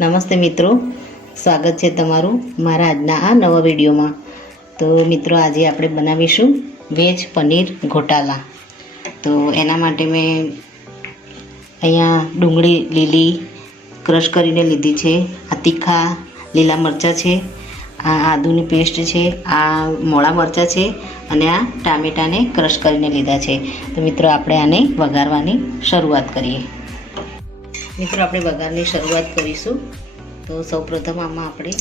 નમસ્તે મિત્રો, સ્વાગત છે તમારું મારા આજના આ નવા વિડીયોમાં. તો મિત્રો, આજે આપણે બનાવીશું વેજ પનીર ઘોટાલા. તો એના માટે મેં અહીંયા ડુંગળી લીલી ક્રશ કરીને લીધી છે, આ તીખા લીલા મરચાં છે, આ આદુની પેસ્ટ છે, આ મોળા મરચાં છે અને આ ટામેટાને ક્રશ કરીને લીધા છે. તો મિત્રો, આપણે આને વઘારવાની શરૂઆત કરીએ. મિત્રો, આપણે વઘારની શરૂઆત કરીશું. તો સૌપ્રથમ આમાં આપણે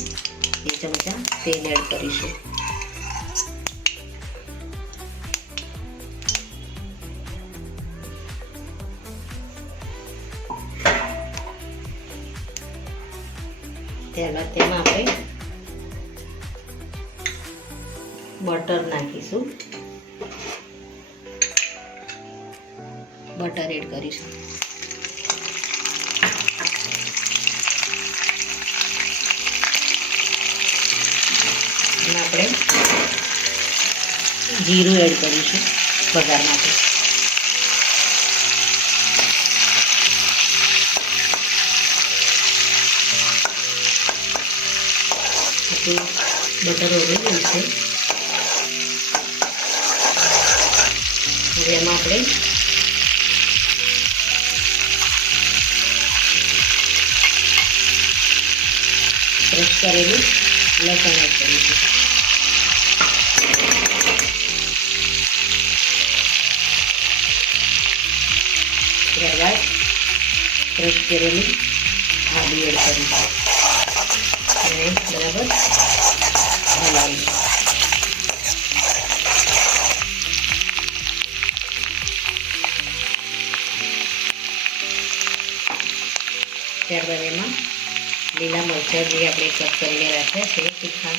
2 ચમચા તેલ એડ કરીશું. ત્યારબાદ તેમાં આપણે બટર નાખીશું. બટર એડ કરીશું. આપણે જીરું એડ કરીશું વઘાર માટે. બટર ઓગળી ગયું છે. હવે એમાં આપણે ક્રશ કરેલું લસણ એડ કરીશું. ત્યારબાદ ક્રશ કરેલું આદુ એડ કરીશું અને બરાબર હલાવીશું. ત્યારબાદ એમાં લીલા મરચાં જે આપણે કટ કરીને રાખ્યા છે તીખા,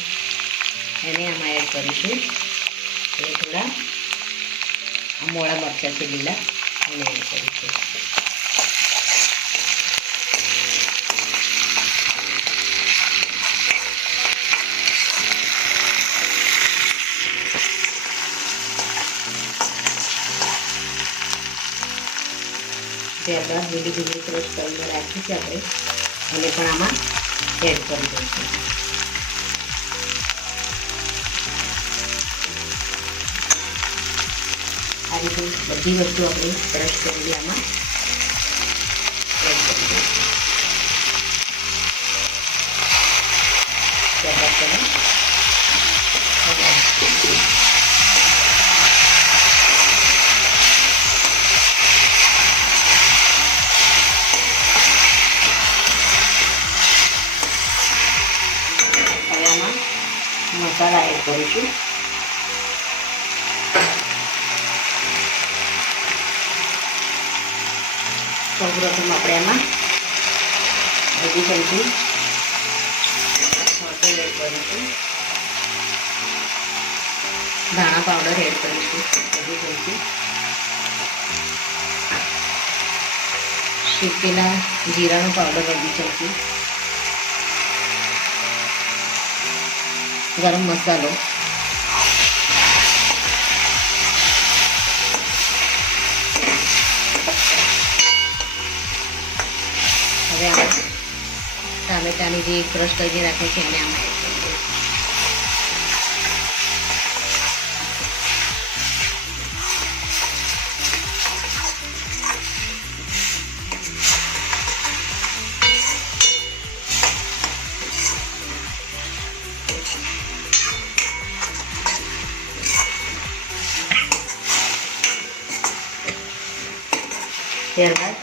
એને આમાં એડ કરીશું. અને થોડા મોળા મરચાં છે લીલા, એને એડ કરીશું. ત્યારબાદ લીલી ડુંગળી ક્રશ કરીને રાખી છે આપણે, અને પણ આમાં એડ કરી દઈશું. આ રીતે બધી વસ્તુ આપણે ક્રશ કરેલી આમાં એડ કરી દઈશું. ત્યારબાદ તેને મસાલા એડ કરીશું. સૌપ્રથમ આપણે એમાં અડધી ચમચી હળદર એડ કરીશું. ધાણા પાવડર એડ કરીશું અડધી ચમચી. શેકેલા જીરાનો પાવડર અડધી ચમચી. ગરમ મસાલો, હવે આમાં ટામેટાની જે ક્રશ કરીને રાખે છે એને આમાં એડ કરી દઈશું. ત્યારબાદ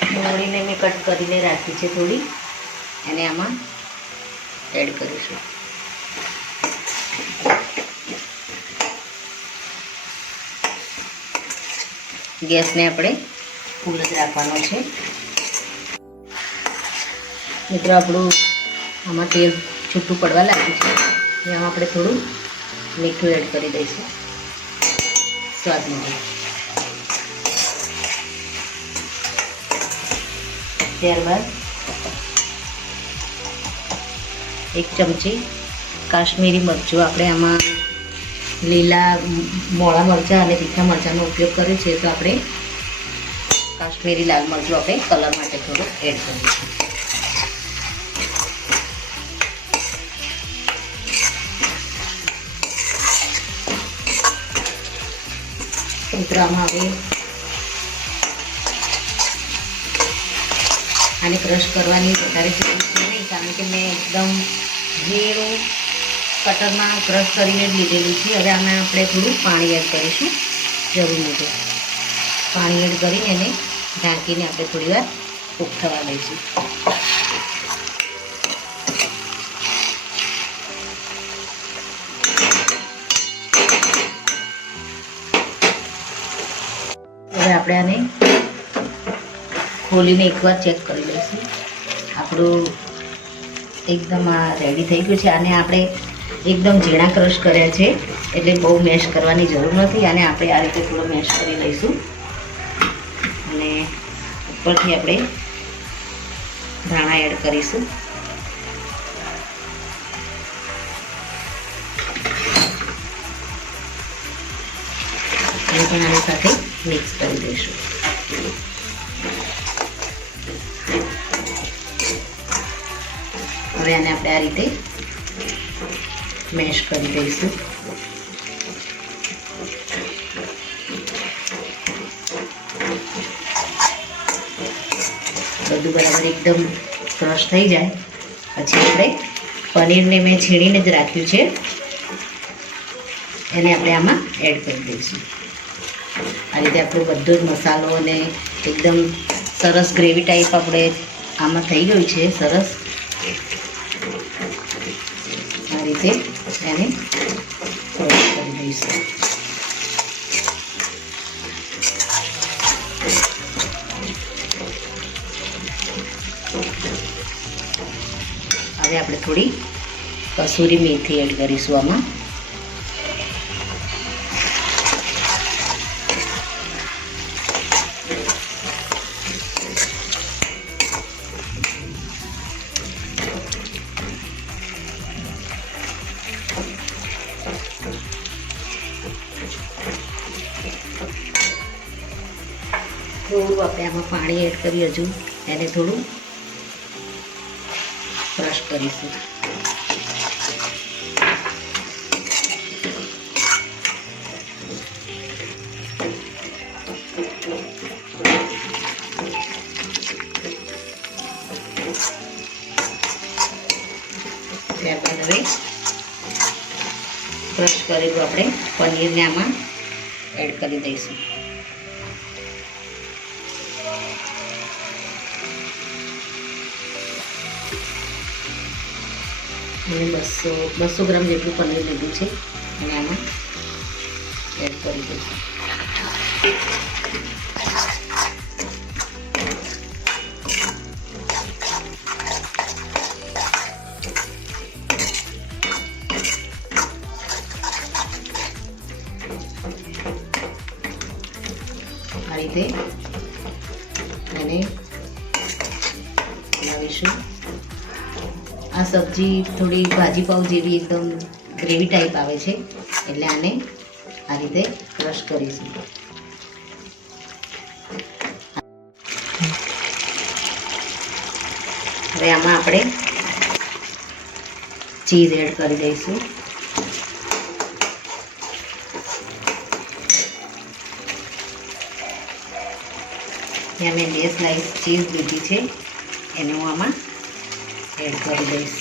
ડુંગળીને મેં કટ કરીને રાખી છે થોડી, એને આમાં એડ કરીશું. ગેસને આપણે ફૂલ જ રાખવાનો છે. મિત્રો, આપણું આમાં તેલ છૂટું પડવા લાગ્યું છે. એમાં આપણે થોડું મીઠું એડ કરી દઈશું સ્વાદ મુજબ. ત્યારબાદ 1 ચમચી કાશ્મીરી મરચું, આપણે આમાં લીલા મોળા મરચાં અને તીખા મરચાંનો ઉપયોગ કર્યો છે, તો આપણે કાશ્મીરી લાલ મરચું આપણે કલર માટે થોડું એડ કરીશું. મિત્રો આમાં હવે આને ક્રશ કરવાની વધારે જરૂર છે નહીં, કારણ કે મેં એકદમ ઝીણું કટરમાં ક્રશ કરીને જ લીધેલું છે. હવે આમાં આપણે થોડું પાણી એડ કરીશું જરૂર મુજબ. પાણી એડ કરીને એને ઢાંકીને આપણે થોડી વાર કૂક થવા દઈશું. હવે આપણે આને ખોલીને એકવાર ચેક કરી લઈશું. આપણું એકદમ આ રેડી થઈ ગયું છે. આને આપણે એકદમ ઝીણા ક્રશ કર્યા છે, એટલે બહુ મેશ કરવાની જરૂર નથી. આને આપણે આ રીતે થોડો મેશ કરી લઈશું અને ઉપરથી આપણે ધાણા એડ કરીશું. એ પણ આની સાથે મિક્સ કરી દઈશું. હવે આને આપણે આ રીતે મેશ કરી દઈશું. બધું બરાબર એકદમ ક્રશ થઈ જાય પછી આપણે પનીરને મેં છીણીને જ રાખ્યું છે, એને આપણે આમાં એડ કરી દઈશું. આ રીતે આપણો બધો જ મસાલો અને એકદમ સરસ ગ્રેવી ટાઈપ આપણે આમાં થઈ ગયું છે. સરસ આ રીતે એને ક્રશ કરી દઈશું. હવે આપણે થોડી કસૂરી મેથી એડ કરીશું આમાં. થોડું આપણે આમાં પાણી એડ કરી હજુ એને થોડું ક્રશ કરીશું. ત્યારબાદ હવે ક્રશ કરેલું આપણે પનીરને આમાં એડ કરી દઈશું. અને 200 ગ્રામ જેટલું પનીર લીધું છે અને આમાં એડ કરી દઈશું. આ રીતે એને બનાવીશું. આ સબ્જી થોડી ભાજી પાઉં જેવી એકદમ ગ્રેવી ટાઈપ આવે છે, એટલે આને આ રીતે ક્રશ કરીશું. હવે આમાં આપણે ચીઝ એડ કરી દઈશું. ત્યાં મેં 2 સ્લાઇસ ચીઝ લીધી છે, એને હું આમાં એડ કરી દઈશ.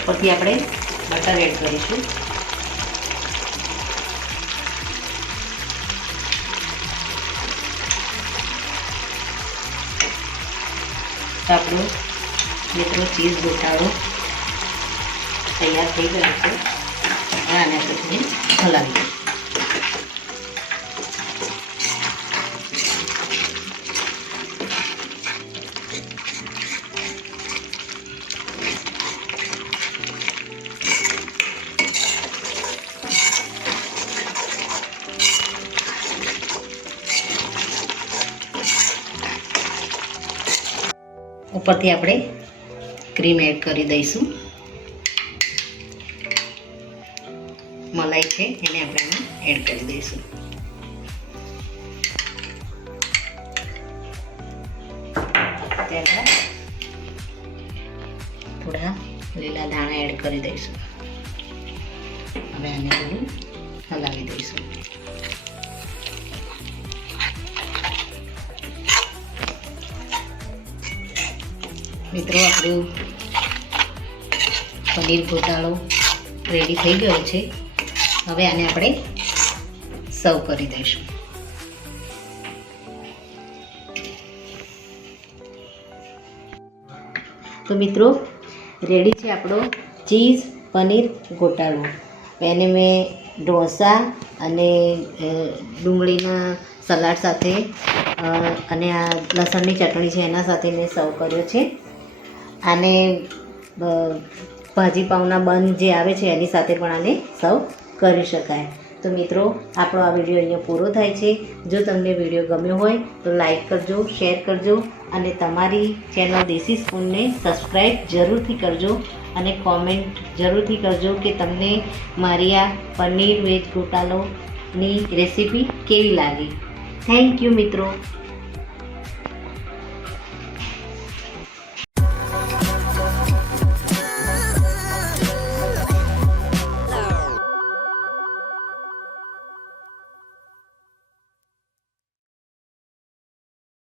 ઉપરથી આપણે બટર એડ કરીશું. આપણો મિત્રો ચીઝ ગોટાળો તૈયાર થઈ ગયો છે. આને પછી હલાવી ઉપરથી આપણે ક્રીમ એડ કરી દઈશું. મલાઈ છે એને આપણે આમાં એડ કરી દઈશું. ત્યારબાદ થોડા લીલા ધાણા એડ કરી દઈશું. હવે આને થોડું હલાવી દઈશું. મિત્રો આપણું પનીર ગોટાળો રેડી થઈ ગયો છે. હવે આને આપણે સર્વ કરી દઈશું. તો મિત્રો રેડી છે આપણો ચીઝ પનીર ગોટાળો. એને મેં ઢોસા અને ડુંગળીના સલાડ સાથે અને આ લસણની ચટણી છે એના સાથે મેં સર્વ કર્યો છે. આને ભાજી પાઉંના બન જે આવે છે એની સાથે પણ આને સર્વ કરી શકાય. તો મિત્રો આપણો આ વિડીયો અહીંયા પૂરો થાય છે. જો તમને વિડીયો ગમ્યો હોય તો લાઈક કરજો, શેર કરજો અને તમારી ચેનલ દેશી સ્પૂનને સબસ્ક્રાઈબ જરૂરથી કરજો અને કોમેન્ટ જરૂરથી કરજો કે તમને મારી આ પનીર વેજ ગોટાળોની રેસીપી કેવી લાગી. થેન્ક યુ મિત્રો.